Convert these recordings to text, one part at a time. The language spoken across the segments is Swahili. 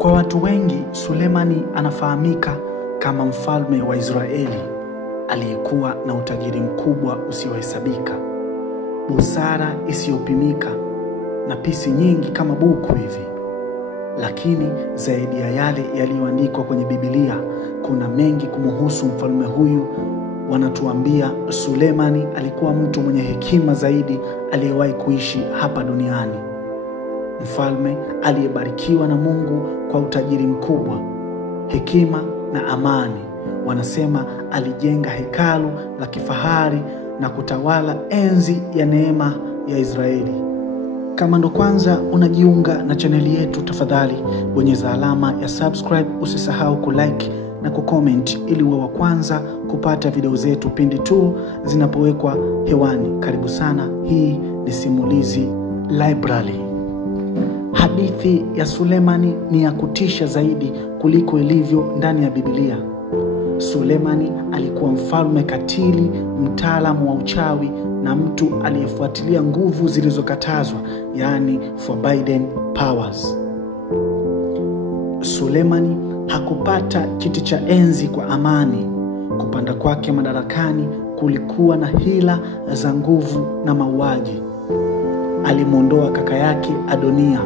Kwa watu wengi, Sulemani anafahamika kama mfalme wa Israeli aliyekuwa na utajiri mkubwa usiohesabika, busara isiyopimika na pisi nyingi kama buku hivi. Lakini zaidi ya yale yaliyoandikwa kwenye Biblia, kuna mengi kumhusu mfalme huyu. Wanatuambia Sulemani alikuwa mtu mwenye hekima zaidi aliyewahi kuishi hapa duniani. Mfalme aliyebarikiwa na Mungu kwa utajiri mkubwa, hekima na amani. Wanasema alijenga hekalu la kifahari na kutawala enzi ya neema ya Israeli. Kama ndo kwanza unajiunga na chaneli yetu, tafadhali bonyeza alama ya subscribe, usisahau kulike na kucomment ili uwe wa kwanza kupata video zetu pindi tu zinapowekwa hewani. Karibu sana, hii ni Simulizi Library. Hadithi ya Sulemani ni ya kutisha zaidi kuliko ilivyo ndani ya Biblia. Sulemani alikuwa mfalme katili, mtaalamu wa uchawi na mtu aliyefuatilia nguvu zilizokatazwa, yani forbidden powers. Sulemani hakupata kiti cha enzi kwa amani. Kupanda kwake madarakani kulikuwa na hila za nguvu na mauaji. Alimuondoa kaka yake Adonia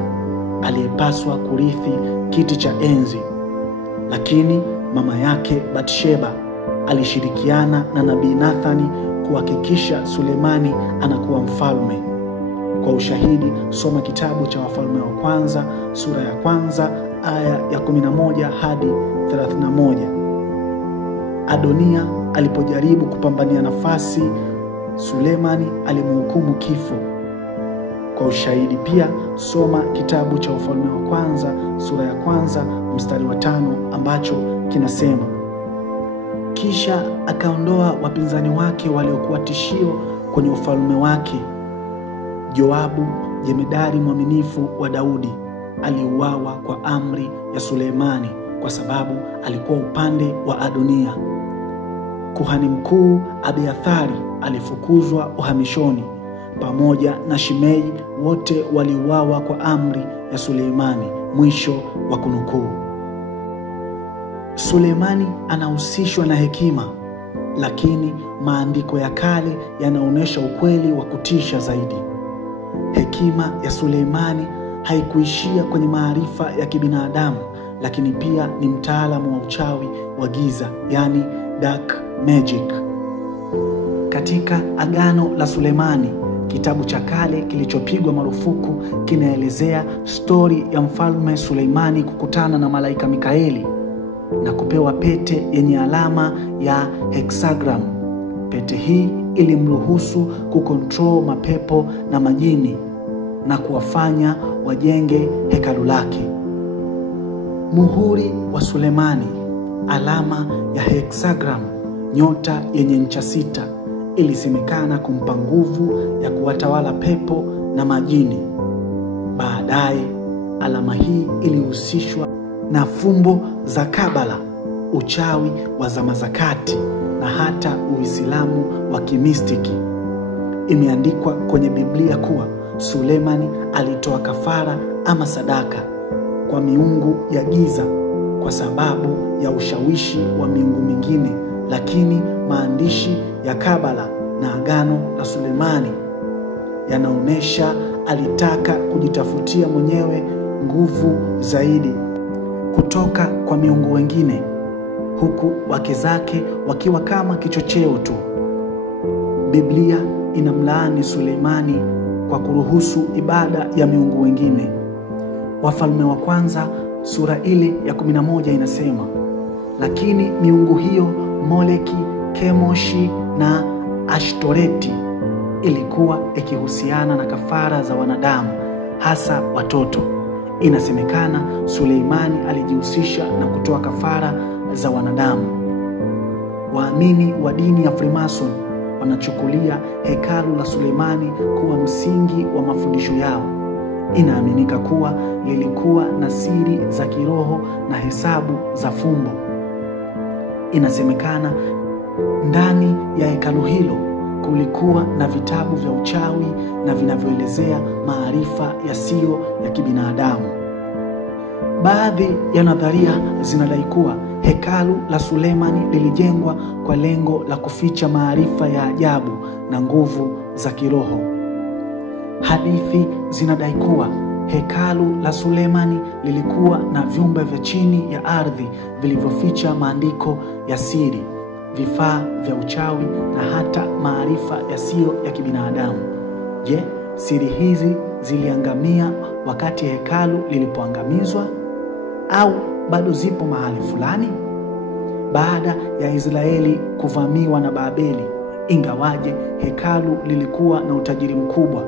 aliyepaswa kurithi kiti cha enzi, lakini mama yake Bathsheba alishirikiana na nabii Nathani kuhakikisha Sulemani anakuwa mfalme. Kwa ushahidi, soma kitabu cha Wafalme wa Kwanza sura ya 1 aya ya 11 hadi 31. Adonia alipojaribu kupambania nafasi, Sulemani alimhukumu kifo. Kwa ushahidi pia soma kitabu cha Wafalme wa Kwanza sura ya 1 mstari wa 5 ambacho kinasema, kisha akaondoa wapinzani wake waliokuwa tishio kwenye ufalme wake. Joabu, jemedari mwaminifu wa Daudi, aliuawa kwa amri ya Sulemani kwa sababu alikuwa upande wa Adonia. Kuhani mkuu Abiathari alifukuzwa uhamishoni pamoja na Shimei, wote waliuawa kwa amri ya Sulemani. Mwisho wa kunukuu. Sulemani anahusishwa na hekima, lakini maandiko ya kale yanaonyesha ukweli wa kutisha zaidi. Hekima ya Sulemani haikuishia kwenye maarifa ya kibinadamu, lakini pia ni mtaalamu wa uchawi wa giza, yani dark magic. Katika Agano la Sulemani, kitabu cha kale kilichopigwa marufuku, kinaelezea stori ya mfalme Sulemani kukutana na malaika Mikaeli na kupewa pete yenye alama ya hexagram. Pete hii ilimruhusu kukontrol mapepo na majini na kuwafanya wajenge hekalu lake. Muhuri wa Sulemani, alama ya hexagram, nyota yenye ncha 6, ilisemekana kumpa nguvu ya kuwatawala pepo na majini. Baadaye alama hii ilihusishwa na fumbo za Kabala, uchawi wa zama za kati na hata Uislamu wa kimistiki. Imeandikwa kwenye Biblia kuwa Sulemani alitoa kafara ama sadaka kwa miungu ya giza kwa sababu ya ushawishi wa miungu mingine, lakini maandishi ya Kabala na Agano la Sulemani yanaonesha alitaka kujitafutia mwenyewe nguvu zaidi kutoka kwa miungu wengine, huku wake zake wakiwa kama kichocheo tu. Biblia inamlaani Sulemani kwa kuruhusu ibada ya miungu wengine. Wafalme wa Kwanza sura ile ya 11 inasema, lakini miungu hiyo Moleki, Kemoshi na Ashtoreti ilikuwa ikihusiana na kafara za wanadamu, hasa watoto. Inasemekana Suleimani alijihusisha na kutoa kafara za wanadamu. Waamini wa dini ya Freemason wanachukulia hekalu la Suleimani kuwa msingi wa mafundisho yao. Inaaminika kuwa lilikuwa na siri za kiroho na hesabu za fumbo. Inasemekana ndani ya hekalu hilo kulikuwa na vitabu vya uchawi na vinavyoelezea maarifa yasiyo ya kibinadamu. Baadhi ya nadharia zinadai kuwa hekalu la Suleimani lilijengwa kwa lengo la kuficha maarifa ya ajabu na nguvu za kiroho. Hadithi zinadai kuwa hekalu la Suleimani lilikuwa na vyumba vya chini ya ardhi vilivyoficha maandiko ya siri, vifaa vya uchawi na hata maarifa yasiyo ya kibinadamu. Je, siri hizi ziliangamia wakati hekalu lilipoangamizwa au bado zipo mahali fulani? Baada ya Israeli kuvamiwa na Babeli, ingawaje hekalu lilikuwa na utajiri mkubwa,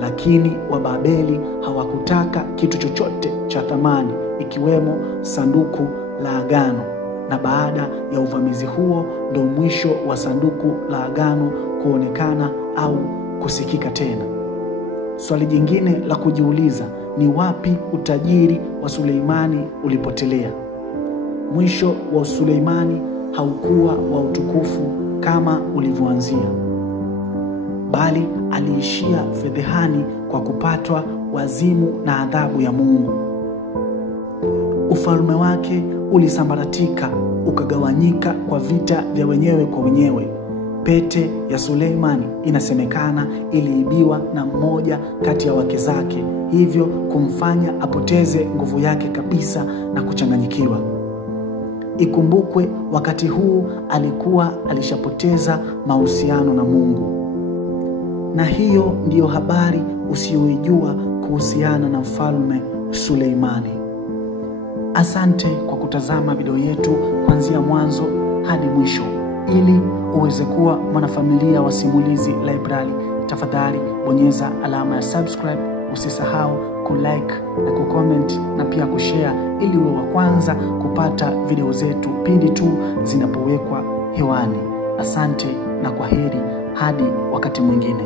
lakini Wababeli hawakutaka kitu chochote cha thamani ikiwemo sanduku la agano, na baada ya uvamizi huo ndio mwisho wa sanduku la agano kuonekana au kusikika tena. Swali jingine la kujiuliza ni wapi utajiri wa Suleimani ulipotelea? Mwisho wa Suleimani haukuwa wa utukufu kama ulivyoanzia, bali aliishia fedhehani kwa kupatwa wazimu na adhabu ya Mungu. Ufalme wake ulisambaratika, ukagawanyika kwa vita vya wenyewe kwa wenyewe. Pete ya Suleimani inasemekana iliibiwa na mmoja kati ya wake zake, hivyo kumfanya apoteze nguvu yake kabisa na kuchanganyikiwa. Ikumbukwe wakati huu alikuwa alishapoteza mahusiano na Mungu. Na hiyo ndiyo habari usiyoijua kuhusiana na mfalme Suleimani. Asante kwa kutazama video yetu kuanzia mwanzo hadi mwisho. Ili uweze kuwa mwanafamilia wa Simulizi Library, tafadhali bonyeza alama ya subscribe, usisahau kulike na kucomment na pia kushare ili uwe wa kwanza kupata video zetu pindi tu zinapowekwa hewani. Asante na kwaheri hadi wakati mwingine.